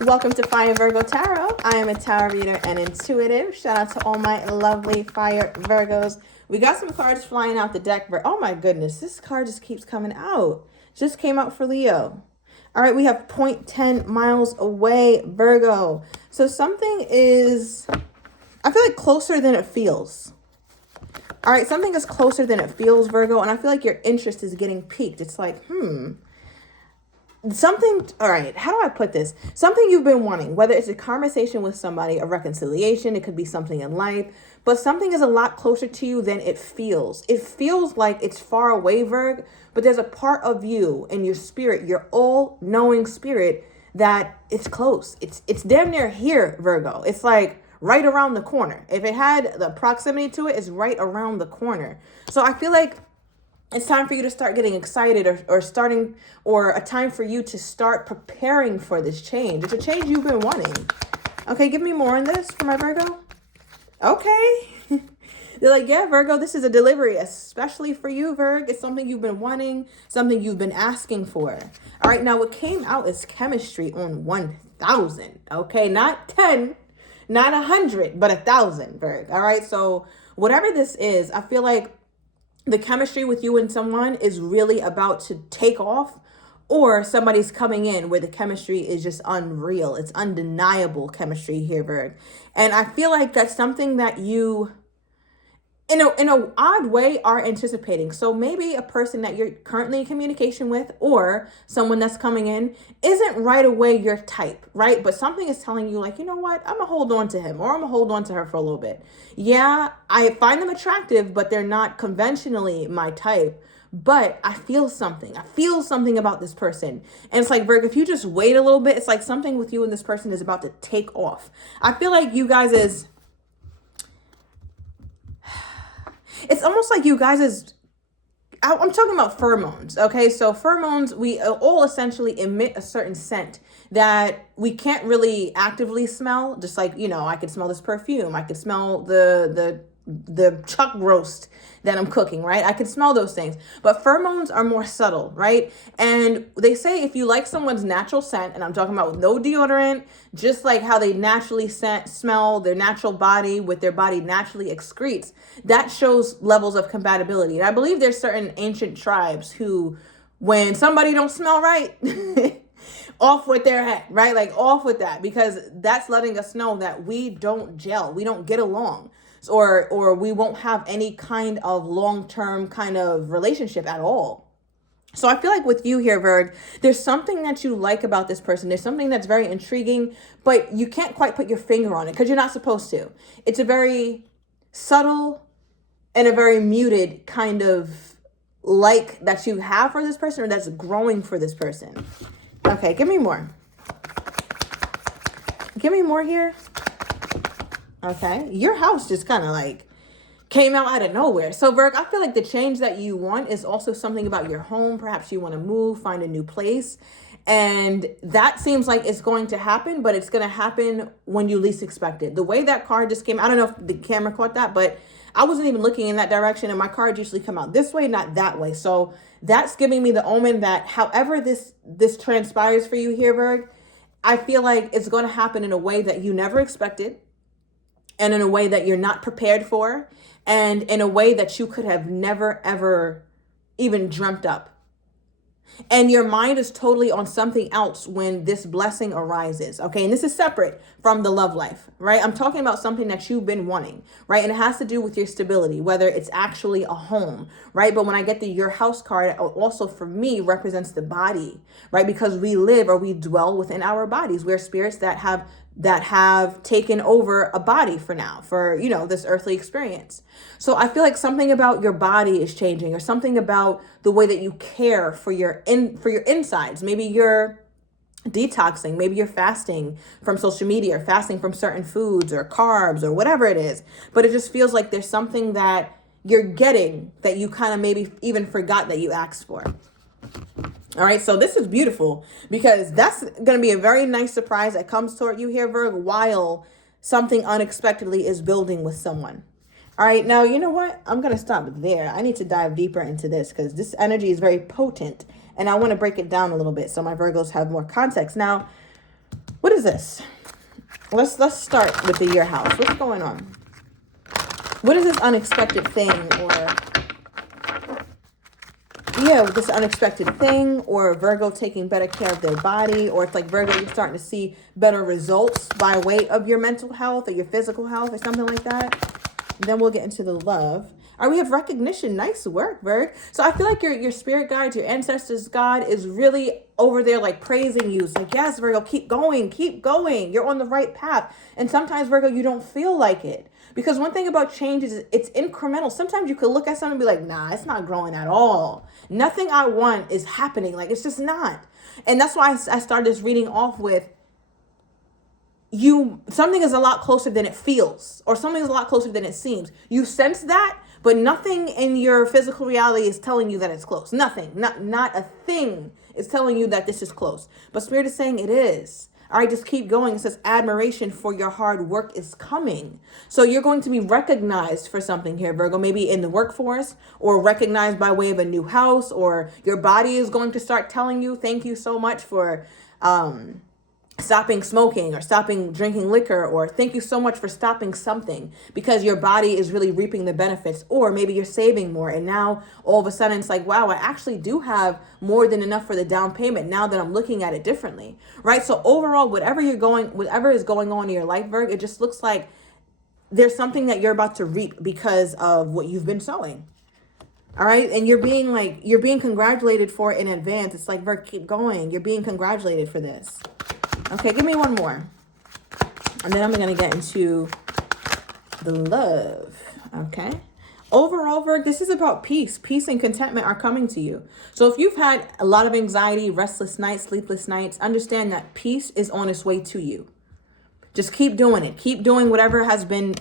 Welcome to Fire Virgo Tarot. I am a tarot reader and intuitive. Shout out to all my lovely Fire Virgos. We got some cards flying out the deck. Oh my goodness, this card just keeps coming out. Just came out for Leo. All right, we have 0.10 miles away, Virgo. So something is, I feel like closer than it feels. All right, something is closer than it feels, Virgo. And I feel like your interest is getting piqued. It's like, something, all right, how do I put this? Something you've been wanting, whether it's a conversation with somebody, a reconciliation, it could be something in life, but something is a lot closer to you than it feels. It feels like it's far away, Virg, but there's a part of you in your spirit, your all-knowing spirit, that it's close. It's damn near here, Virgo. It's like right around the corner. If it had the proximity to it, it's right around the corner. So I feel like it's time for you to start getting excited or a time for you to start preparing for this change. It's a change you've been wanting. Okay, give me more on this for my Virgo. Okay. They're like, yeah, Virgo, this is a delivery, especially for you, Virg. It's something you've been wanting, something you've been asking for. All right, now what came out is chemistry on 1,000. Okay, not 10, not 100, but 1,000, Virg. All right, so whatever this is, I feel like the chemistry with you and someone is really about to take off, or somebody's coming in where the chemistry is just unreal. It's undeniable chemistry here, Virg. And I feel like that's something that you, in a odd way, are anticipating. So maybe a person that you're currently in communication with or someone that's coming in isn't right away your type, right? But something is telling you like, you know what? I'm gonna hold on to him or I'm gonna hold on to her for a little bit. Yeah, I find them attractive, but they're not conventionally my type. But I feel something. I feel something about this person. And it's like, Virg, if you just wait a little bit, it's like something with you and this person is about to take off. I feel like you guys is, it's almost like you guys is, I'm talking about pheromones, okay? So pheromones, we all essentially emit a certain scent that we can't really actively smell. Just like, you know, I could smell this perfume. I could smell the chuck roast that I'm cooking, right? I can smell those things. But pheromones are more subtle, right? And they say if you like someone's natural scent, and I'm talking about with no deodorant, just like how they naturally smell their natural body, with their body naturally excretes, that shows levels of compatibility. And I believe there's certain ancient tribes who, when somebody don't smell right, off with their head, right? Like off with that, because that's letting us know that we don't gel, we don't get along. Or we won't have any kind of long-term kind of relationship at all. So I feel like with you here, Virg, there's something that you like about this person. There's something that's very intriguing, but you can't quite put your finger on it because you're not supposed to. It's a very subtle and a very muted kind of like that you have for this person, or that's growing for this person. Okay, give me more. Give me more here. Okay, your house just kind of like came out of nowhere. So Virg, I feel like the change that you want is also something about your home. Perhaps you want to move, find a new place. And that seems like it's going to happen, but it's going to happen when you least expect it. The way that card just came, I don't know if the camera caught that, but I wasn't even looking in that direction, and my cards usually come out this way, not that way. So that's giving me the omen that however this transpires for you here, Virg, I feel like it's going to happen in a way that you never expected, and in a way that you're not prepared for, and in a way that you could have never, ever even dreamt up. And your mind is totally on something else when this blessing arises, okay? And this is separate from the love life, right? I'm talking about something that you've been wanting, right? And it has to do with your stability, whether it's actually a home, right? But when I get the your house card, also for me represents the body, right? Because we live or we dwell within our bodies. We're spirits that have taken over a body for now, for, you know, this earthly experience. So I feel like something about your body is changing, or something about the way that you care for your insides. Maybe you're detoxing, maybe you're fasting from social media, or fasting from certain foods or carbs or whatever it is. But it just feels like there's something that you're getting that you kind of maybe even forgot that you asked for. All right, so this is beautiful because that's going to be a very nice surprise that comes toward you here, Virg, while something unexpectedly is building with someone. All right, now, you know what? I'm going to stop there. I need to dive deeper into this because this energy is very potent, and I want to break it down a little bit so my Virgos have more context. Now, what is this? Let's start with the year house. What's going on? What is this unexpected thing, or this unexpected thing, or Virgo taking better care of their body, or it's like Virgo, you're starting to see better results by way of your mental health or your physical health or something like that. And then we'll get into the love. All right, we have recognition. Nice work, Virg. So I feel like your spirit guides, your ancestors, God is really over there like praising you. It's like, yes, Virgo, keep going, keep going. You're on the right path. And sometimes, Virgo, you don't feel like it. Because one thing about change is it's incremental. Sometimes you could look at something and be like, nah, it's not growing at all. Nothing I want is happening. Like, it's just not. And that's why I started this reading off with, something is a lot closer than it feels, or something is a lot closer than it seems. You sense that, but nothing in your physical reality is telling you that it's close. Nothing, not a thing is telling you that this is close. But Spirit is saying it is. All right, just keep going. It says admiration for your hard work is coming. So you're going to be recognized for something here, Virgo, maybe in the workforce, or recognized by way of a new house, or your body is going to start telling you, thank you so much for stopping smoking or stopping drinking liquor, or thank you so much for stopping something, because your body is really reaping the benefits. Or maybe you're saving more, and now all of a sudden it's like, wow, I actually do have more than enough for the down payment now that I'm looking at it differently, right? So overall, whatever is going on in your life, Virg, it just looks like there's something that you're about to reap because of what you've been sowing. All right. And you're being congratulated for it in advance. It's like, Virg, keep going. You're being congratulated for this. Okay, give me one more. And then I'm going to get into the love. Okay. Overall, Virg, this is about peace. Peace and contentment are coming to you. So if you've had a lot of anxiety, restless nights, sleepless nights, understand that peace is on its way to you. Just keep doing it. Keep doing whatever has been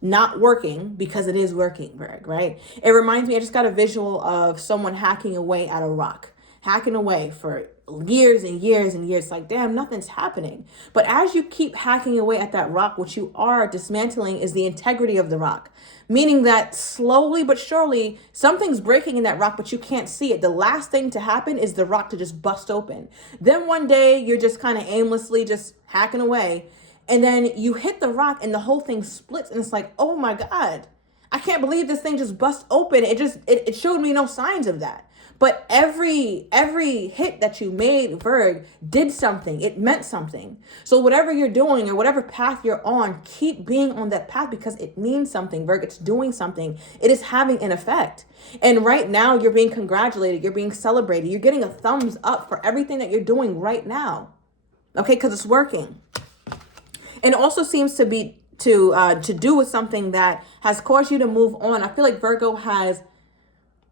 not working, because it is working, Virg, right? It reminds me, I just got a visual of someone hacking away at a rock. Hacking away for years and years and years. Like, damn, nothing's happening. But as you keep hacking away at that rock, what you are dismantling is the integrity of the rock. Meaning that slowly but surely, something's breaking in that rock, but you can't see it. The last thing to happen is the rock to just bust open. Then one day, you're just kind of aimlessly just hacking away. And then you hit the rock and the whole thing splits. And it's like, oh my God, I can't believe this thing just bust open. It showed me no signs of that. But every hit that you made, Virg, did something. It meant something. So whatever you're doing or whatever path you're on, keep being on that path, because it means something, Virg. It's doing something. It is having an effect. And right now, you're being congratulated. You're being celebrated. You're getting a thumbs up for everything that you're doing right now. Okay, because it's working. And it also seems to be to do with something that has caused you to move on. I feel like Virgo has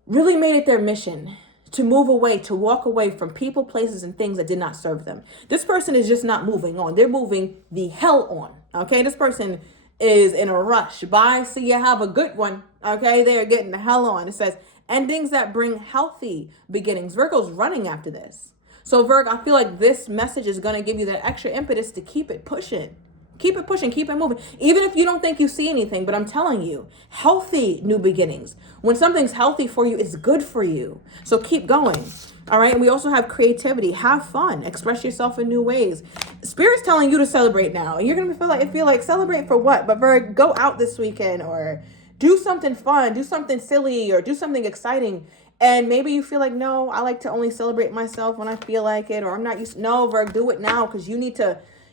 really made it their mission to move away, to walk away from people, places, and things that did not serve them. This person is just not moving on. They're moving the hell on. Okay, this person is in a rush. Bye, see ya, have a good one. Okay, they are getting the hell on. It says endings that bring healthy beginnings. Virgo's running after this. So Virgo, I feel like this message is going to give you that extra impetus to keep it pushing. Keep it pushing, keep it moving. Even if you don't think you see anything, but I'm telling you, healthy new beginnings. When something's healthy for you, it's good for you. So keep going. All right. And we also have creativity. Have fun. Express yourself in new ways. Spirit's telling you to celebrate now. And you're going to feel like celebrate for what? But Virgo, go out this weekend or do something fun, do something silly, or do something exciting. And maybe you feel like, no, I like to only celebrate myself when I feel like it, or I'm not used. No, Virgo, do it now, because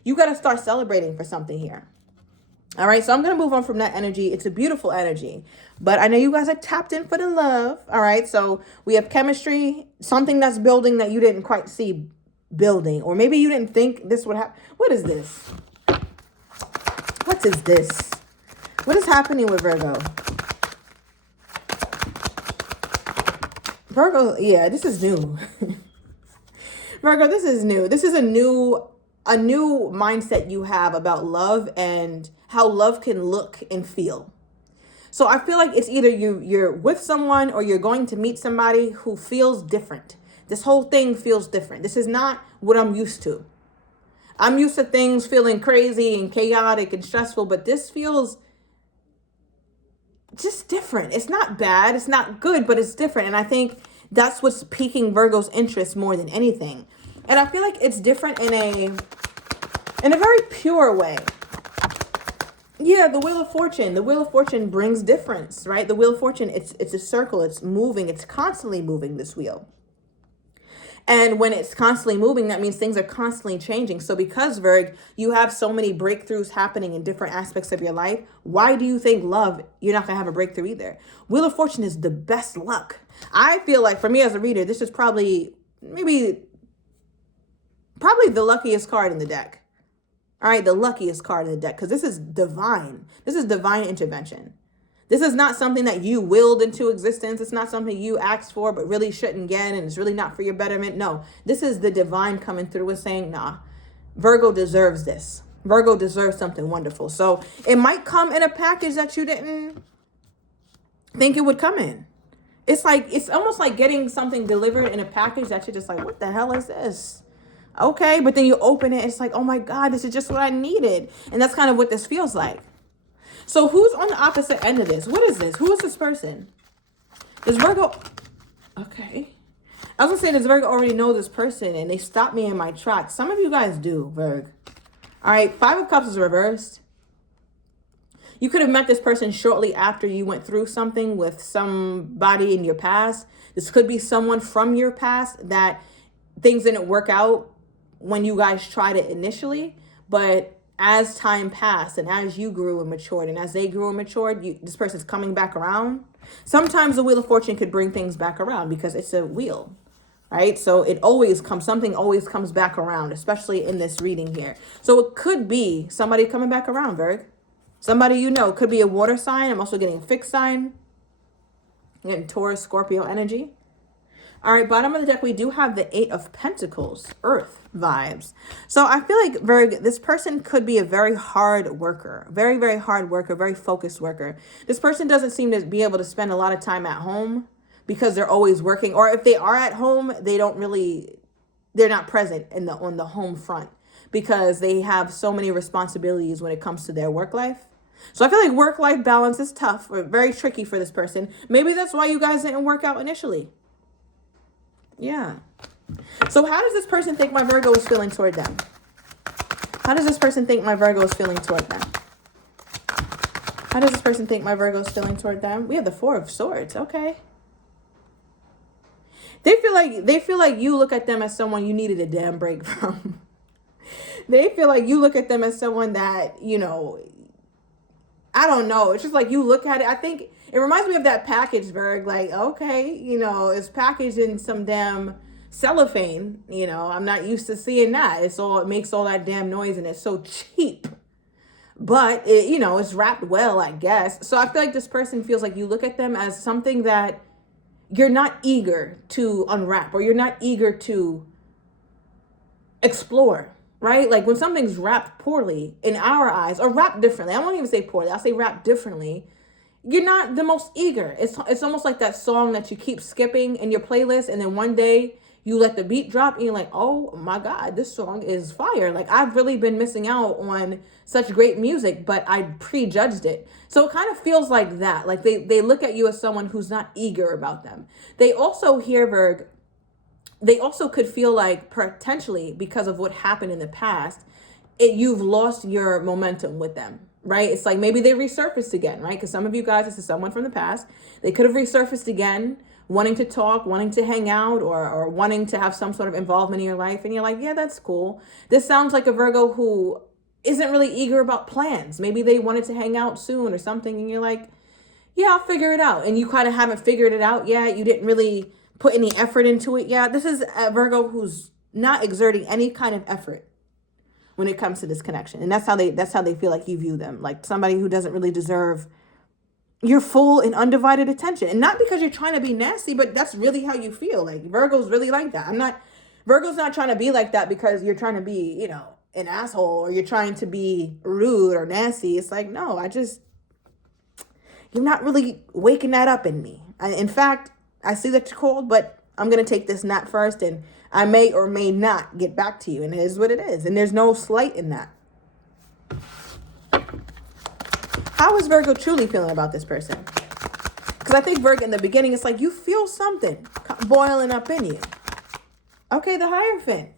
you got to start celebrating for something here. All right. So I'm going to move on from that energy. It's a beautiful energy, but I know you guys are tapped in for the love. All right. So we have chemistry, something that's building that you didn't quite see building, or maybe you didn't think this would happen. What is this? What is this? What is happening with Virgo? Virgo. Yeah, this is new. Virgo, this is new. This is a new mindset you have about love and how love can look and feel. So I feel like it's either you're with someone or you're going to meet somebody who feels different. This whole thing feels different. This is not what I'm used to. I'm used to things feeling crazy and chaotic and stressful, but this feels just different. It's not bad. It's not good, but it's different. And I think that's what's piquing Virgo's interest more than anything. And I feel like it's different in in a very pure way. Yeah, the Wheel of Fortune. The Wheel of Fortune brings difference, right? The Wheel of Fortune, it's a circle. It's moving. It's constantly moving, this wheel. And when it's constantly moving, that means things are constantly changing. So because, Virg, you have so many breakthroughs happening in different aspects of your life, why do you think love, you're not going to have a breakthrough either? Wheel of Fortune is the best luck. I feel like for me as a reader, this is probably the luckiest card in the deck. All right, the luckiest card in the deck, because this is divine. This is divine intervention. This is not something that you willed into existence. It's not something you asked for but really shouldn't get, and it's really not for your betterment. No, this is the divine coming through and saying, nah, Virgo deserves this. Virgo deserves something wonderful. So it might come in a package that you didn't think it would come in. It's almost like getting something delivered in a package that you're just like, what the hell is this? Okay, but then you open it, it's like, oh my God, this is just what I needed. And that's kind of what this feels like. So who's on the opposite end of this? What is this? Who is this person? Does Virgo... Okay. I was going to say, does Virgo already know this person and they stopped me in my tracks? Some of you guys do, Virg. All right, Five of Cups is reversed. You could have met this person shortly after you went through something with somebody in your past. This could be someone from your past that things didn't work out when you guys tried it initially, but as time passed and as you grew and matured and as they grew and matured, this person's coming back around. Sometimes the Wheel of Fortune could bring things back around because it's a wheel, right? So something always comes back around, especially in this reading here. So it could be somebody coming back around, Virg. Somebody you know. Could be a water sign. I'm also getting a fixed sign. I'm getting Taurus, Scorpio energy. All right, bottom of the deck, we do have the Eight of Pentacles, Earth vibes. So I feel like, Virg, this person could be a very hard worker, very, very hard worker, very focused worker. This person doesn't seem to be able to spend a lot of time at home because they're always working. Or if they are at home, they're not present on the home front because they have so many responsibilities when it comes to their work life. So I feel like work-life balance is tough or very tricky for this person. Maybe that's why you guys didn't work out initially. Yeah. So how does this person think my Virgo is feeling toward them? How does this person think my Virgo is feeling toward them? How does this person think my Virgo is feeling toward them? We have the Four of Swords. Okay. They feel like you look at them as someone you needed a damn break from. They feel like you look at them as someone that, I don't know. It's just like you look at it. I think it reminds me of that package, Virg. Like, okay, it's packaged in some damn cellophane. I'm not used to seeing that. It makes all that damn noise and it's so cheap. But, it's wrapped well, I guess. So I feel like this person feels like you look at them as something that you're not eager to unwrap or you're not eager to explore. Right? Like when something's wrapped poorly in our eyes or wrapped differently. I won't even say poorly. I'll say wrapped differently. You're not the most eager. It's almost like that song that you keep skipping in your playlist. And then one day you let the beat drop and you're like, oh my God, this song is fire. Like I've really been missing out on such great music, but I prejudged it. So it kind of feels like that. Like they look at you as someone who's not eager about them. They also hear, Virg, they also could feel like potentially because of what happened in the past, you've lost your momentum with them, right? It's like maybe they resurfaced again, right? Because some of you guys, this is someone from the past. They could have resurfaced again, wanting to talk, wanting to hang out, or wanting to have some sort of involvement in your life. And you're like, yeah, that's cool. This sounds like a Virgo who isn't really eager about plans. Maybe they wanted to hang out soon or something. And you're like, yeah, I'll figure it out. And you kind of haven't figured it out yet. You didn't really put any effort into it yet. This is a Virgo who's not exerting any kind of effort when it comes to this connection. And that's how they feel like you view them. Like somebody who doesn't really deserve your full and undivided attention. And not because you're trying to be nasty, but that's really how you feel. Like Virgo's really like that. Virgo's not trying to be like that because you're trying to be, an asshole or you're trying to be rude or nasty. It's like, no, you're not really waking that up in me. In fact, I see that you're cold, but I'm going to take this nap first and I may or may not get back to you. And it is what it is. And there's no slight in that. How is Virgo truly feeling about this person? Because I think Virgo in the beginning, it's like you feel something boiling up in you. Okay, the Hierophant.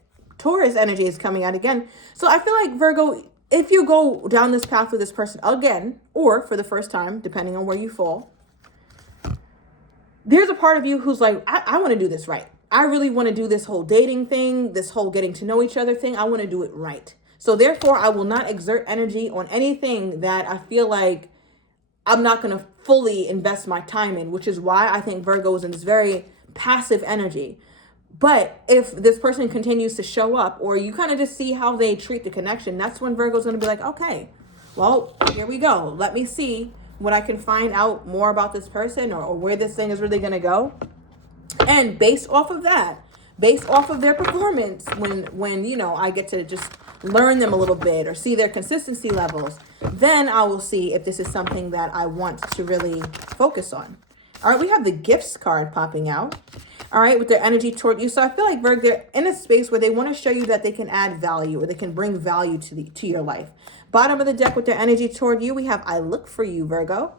Taurus energy is coming out again. So I feel like, Virgo, if you go down this path with this person again, or for the first time, depending on where you fall, there's a part of you who's like, I want to do this right. I really want to do this whole dating thing, this whole getting to know each other thing. I want to do it right. So therefore, I will not exert energy on anything that I feel like I'm not going to fully invest my time in, which is why I think Virgo is in this very passive energy. But if this person continues to show up, or you kind of just see how they treat the connection, that's when Virgo's going to be like, okay, well, here we go. Let me see what I can find out more about this person, or where this thing is really going to go. And based off of that, based off of their performance, when you know, I get to just learn them a little bit or see their consistency levels, then I will see if this is something that I want to really focus on. All right, we have the gifts card popping out. All right, with their energy toward you. So I feel like, Virgo, they're in a space where they want to show you that they can add value, or they can bring value to your life. Bottom of the deck with their energy toward you, we have I look for you, Virgo.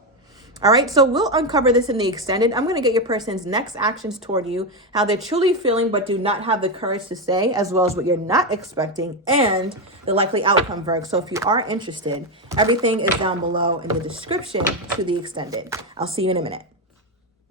All right, so we'll uncover this in the extended. I'm going to get your person's next actions toward you, how they're truly feeling but do not have the courage to say, as well as what you're not expecting, and the likely outcome, Virgo. So if you are interested, everything is down below in the description to the extended. I'll see you in a minute.